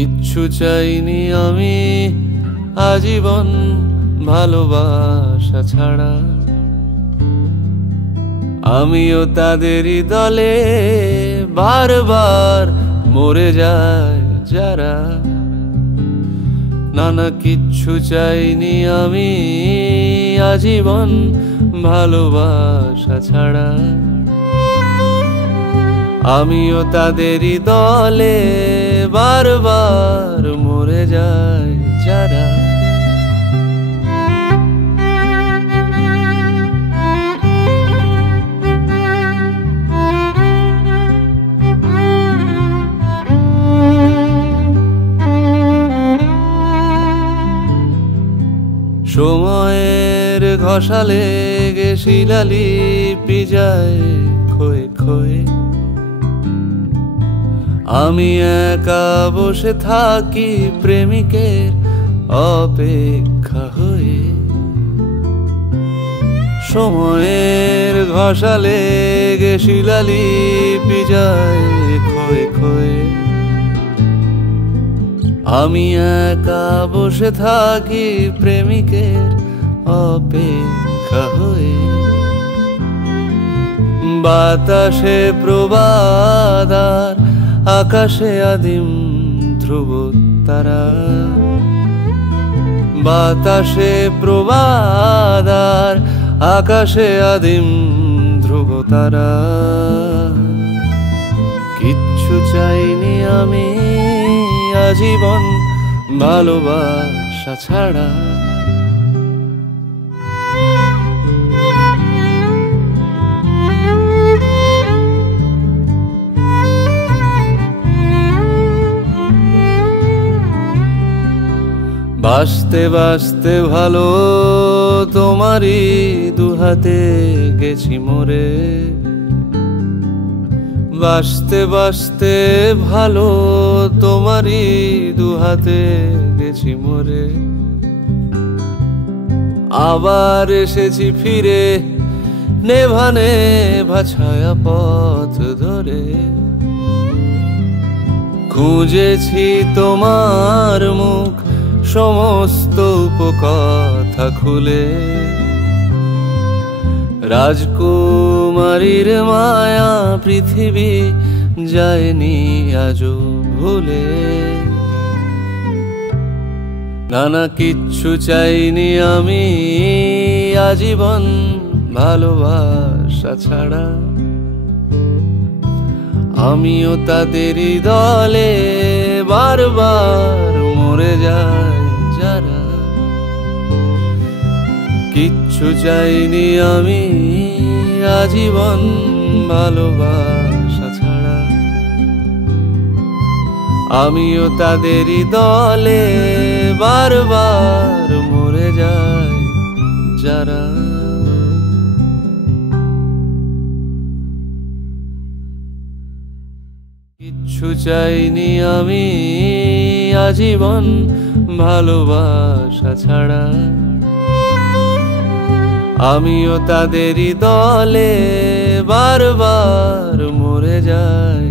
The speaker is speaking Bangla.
কিচ্ছু চাইনি আমি আজীবন ভালোবাসা ছাড়া। আমিও তাদেরই দলে বারবার মরে যায় যারা। নানা কিচ্ছু চাইনি আমি আজীবন ভালোবাসা ছাড়া। আমিও তাদেরই দলে বারবার মরে যায় যারা। সময়ের ঘষালে গে শিলালিপি যায় ক্ষয়ে ক্ষয়ে। আমি একা বসে থাকি প্রেমিকের অপেক্ষা হয়ে। সময়ের ঘষালে গে শিলালিপি যায় ক্ষয়ে ক্ষয়ে। আমি একা বসে থাকি প্রেমিকের অপেক্ষা হয়ে। বাতাসে প্রবাদার আকাশে আদিম ধ্রুব তারা। বাতাসে প্রবাদার আকাশে আদিম ধ্রুব তারা। কিচ্ছু চাইনি আমি আজীবন ভালোবাসা ছাড়া। বাঁচতে বাঁচতে ভালো তোমারই দুহাতে গেছি মরে। বাঁচতে বাঁচতে ভালো তোমারই দুহাতে গেছি মরে। আবার এসেছি ফিরে নেভা নেভা ছায়া পথ ধরে। খুঁজেছি তোমার মুখ সমস্ত উপকথা খুলে। রাজকুমারীর মায়া পৃথিবী যায়নি আজও ভুলে। নানা কিচ্ছু চাইনি আমি আজীবন ভালোবাসা ছাড়া। আমিও তাদেরই দলে বারবার মরে যায় যারা। কিচ্ছু চাইনি আমি আজীবন ভালোবাসা ছাড়া। আমিও তাদেরই দলে বারবার মরে যায় যারা। কিচ্ছু চাইনি আমি আজীবন ভালোবাসা ছাড়া। আমিও তাদেরই দলে বারবার মরে যায়